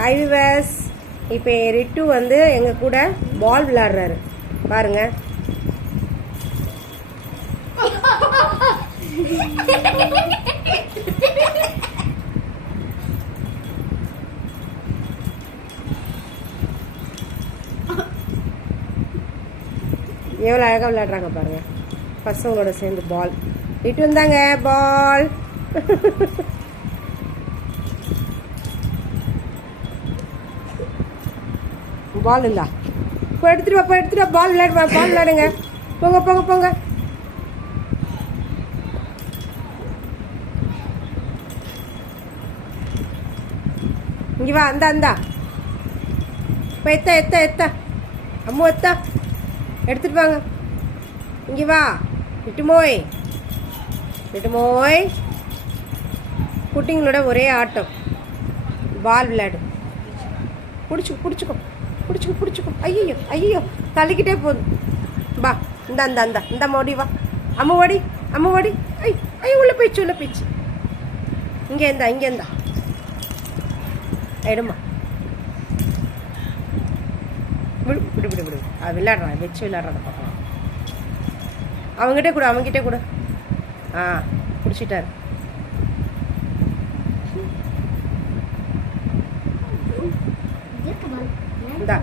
Hi viewers, இப்போ writ வந்து எங்கள் கூட பால் விளையாடுறாரு பாருங்க. எவ்வளோ அழகாக விளையாடுறாங்க பாருங்க பசங்களோட சேர்ந்து. பால் ரிட்டு வந்தாங்க, பால். பால் இருந்தா இப்போ எடுத்துட்டு வா, எடுத்துட்டு வா, பால் விளையாடுவா, பால் விளையாடுங்க. போங்க போங்க போங்க. இங்கே வா, அந்தா அந்தா. இப்போ எத்த எத்த எத்த அம்மு எத்தா எடுத்துட்டு வாங்க. இங்கே வா விட்டுமோய், விட்டுமோய். குட்டிங்களோட ஒரே ஆட்டம். பால் விளையாடு. பிடிச்சிக்கோ பிடிச்சிக்கோ பிடிச்சிக்கோ பிடிச்சிக்கோ. ஐயோ ஐயோ தள்ளிக்கிட்டே போகுது. பா இந்த அந்த அந்த இந்த ஓடி வா. அம்மா ஓடி, அம்மா ஓடி. ஐ ஐயோ உள்ள போயிடுச்சு, உள்ள போயிடுச்சு. இங்கே இருந்தா, இங்கே இருந்தா எடுமா. விடு விடு விடு விடு. அது விளையாடுறான், வச்சு விளையாடுறான் பார்க்கலாம். அவங்ககிட்டே கூட, அவங்ககிட்டே கூட. ஆ பிடிச்சிட்டாரு. இந்தா